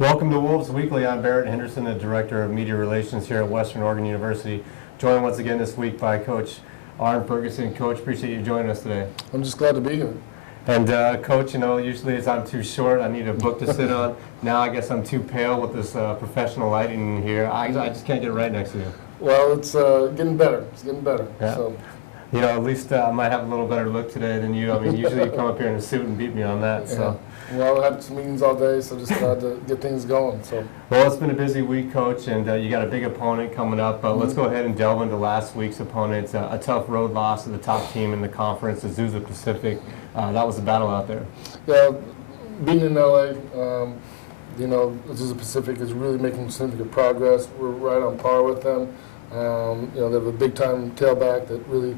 Welcome to Wolves Weekly. I'm Barrett Henderson, the Director of Media Relations here at Western Oregon University. Joined once again this week by Coach Arn Ferguson. Coach, appreciate you joining us today. I'm just glad to be here. And Coach, usually as I'm too short, I need a book to sit on. Now I guess I'm too pale with this professional lighting in here. I just can't get right next to you. Well, it's getting better. It's getting better. Yeah. So. At least I might have a little better look today than you. Usually you come up here in a suit and beat me on that. Yeah. So. Well, I had some meetings all day, so just glad to get things going. So. Well, it's been a busy week, Coach, and you got a big opponent coming up. Let's go ahead and delve into last week's opponent. It's a tough road loss to the top team in the conference, Azusa Pacific. That was the battle out there. Yeah, being in LA, Azusa Pacific is really making significant progress. We're right on par with them. They have a big-time tailback that really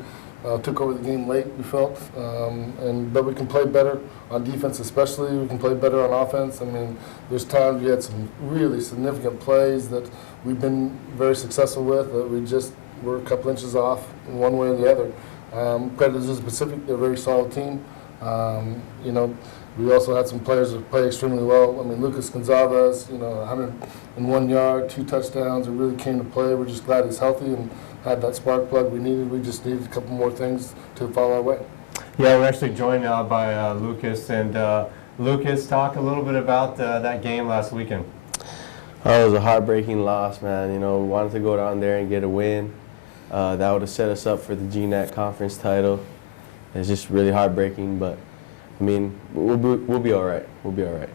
took over the game late, we felt, but we can play better on defense especially. We can play better on offense. There's times we had some really significant plays that we've been very successful with that we're a couple inches off one way or the other. Credit to Azusa Pacific, they're a very solid team. We also had some players that play extremely well. Lucas Gonzalez, 101 yard, 2 touchdowns. It really came to play. We're just glad he's healthy and had that spark plug we needed. We just needed a couple more things to follow our way. Yeah, we're actually joined now by Lucas. And Lucas, talk a little bit about that game last weekend. Oh, it was a heartbreaking loss, man. We wanted to go down there and get a win. That would have set us up for the GNAC conference title. It's just really heartbreaking, but we'll be all right. We'll be all right.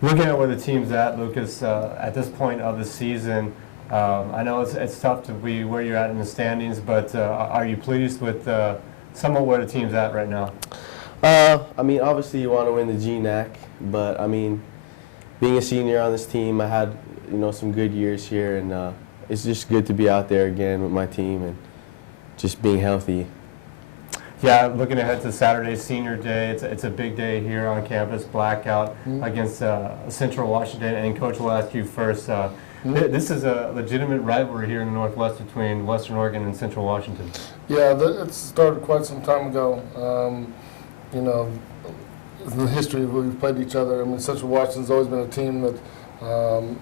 Looking at where the team's at, Lucas, at this point of the season, I know it's tough to be where you're at in the standings, but are you pleased with somewhat where the team's at right now? Obviously you want to win the GNAC, but being a senior on this team, I had some good years here, and it's just good to be out there again with my team and just being healthy. Yeah, looking ahead to Saturday, Senior Day, it's a big day here on campus, blackout against Central Washington. And Coach, will ask you first. This is a legitimate rivalry here in the Northwest between Western Oregon and Central Washington. Yeah, it started quite some time ago. The history of we've played each other. Central Washington's always been a team that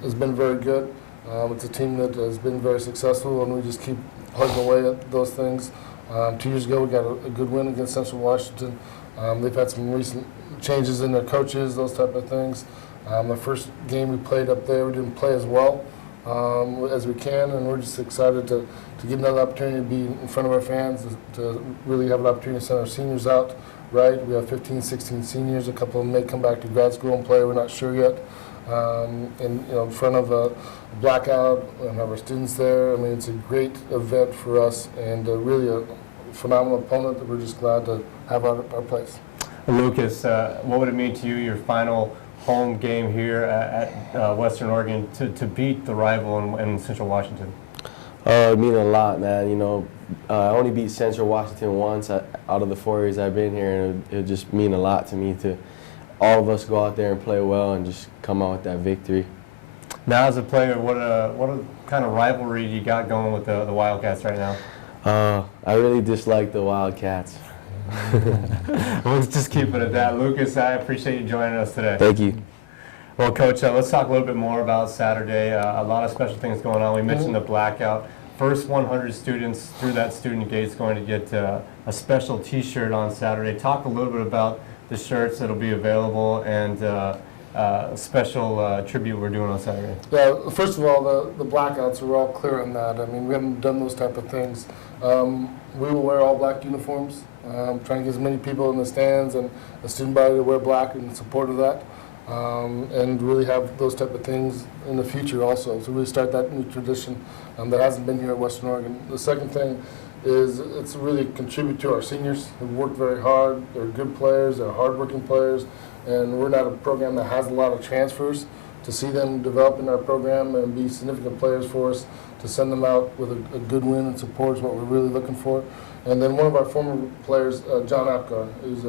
has been very good. It's a team that has been very successful, and we just keep plugging away at those things. 2 years ago, we got a good win against Central Washington. They've had some recent changes in their coaches, those type of things. The first game we played up there, we didn't play as well as we can, and we're just excited to get another opportunity to be in front of our fans, to really have an opportunity to send our seniors out, right? We have 15, 16 seniors. A couple of them may come back to grad school and play. We're not sure yet. In front of a blackout and have our students there. It's a great event for us and really a phenomenal opponent that we're just glad to have our place. Lucas, what would it mean to you, your final home game here at Western Oregon, to beat the rival in Central Washington? It means a lot, man. I only beat Central Washington once out of the 4 years I've been here, and it would just mean a lot to me to all of us go out there and play well and just come out with that victory. Now, as a player, what kind of rivalry you got going with the Wildcats right now? I really dislike the Wildcats. Let's just keep it at that. Lucas, I appreciate you joining us today. Thank you. Well, Coach, let's talk a little bit more about Saturday. A lot of special things going on. We mentioned the blackout. First 100 students through that student gate is going to get a special T-shirt on Saturday. Talk a little bit about the shirts that'll be available and special tribute we're doing on Saturday. Yeah, first of all, the blackouts, we're all clear on that. We haven't done those type of things. We will wear all black uniforms, trying to get as many people in the stands and a student body to wear black in support of that, and really have those type of things in the future also. So we start that new tradition that hasn't been here at Western Oregon. The second thing is it's really contribute to our seniors who worked very hard. They're good players, they're hardworking players, and we're not a program that has a lot of transfers. To see them develop in our program and be significant players for us, to send them out with a good win and support is what we're really looking for. And then one of our former players, John Apgar, who's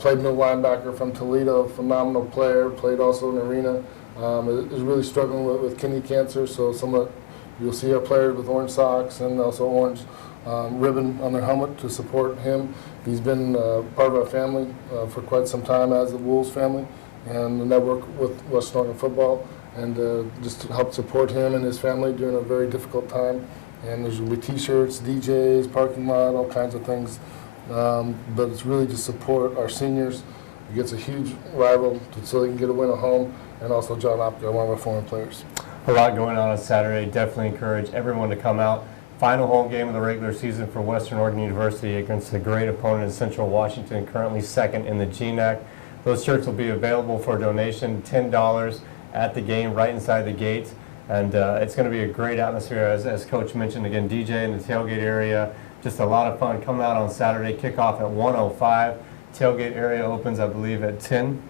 played middle linebacker from Toledo, phenomenal player, played also in Arena, is really struggling with kidney cancer, so you'll see our players with orange socks and also orange ribbon on their helmet to support him. He's been part of our family for quite some time, as the Wolves family, and the network with Western Oregon football, and just to help support him and his family during a very difficult time. And there's going to be T-shirts, DJs, parking lot, all kinds of things. But it's really to support our seniors against a huge rival so they can get a win at home, and also John Opka, one of our former players. A lot going on Saturday. Definitely encourage everyone to come out. Final home game of the regular season for Western Oregon University against a great opponent in Central Washington, currently second in the GNAC. Those shirts will be available for donation, $10 at the game, right inside the gate. And it's going to be a great atmosphere, as Coach mentioned. Again, DJ in the tailgate area. Just a lot of fun. Come out on Saturday, kickoff at 1:05. Tailgate area opens, I believe, at 10.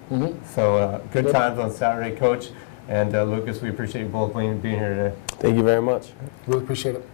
So good Yep. times on Saturday, Coach. And Lucas, we appreciate you both being here today. Thank you very much. Really appreciate it.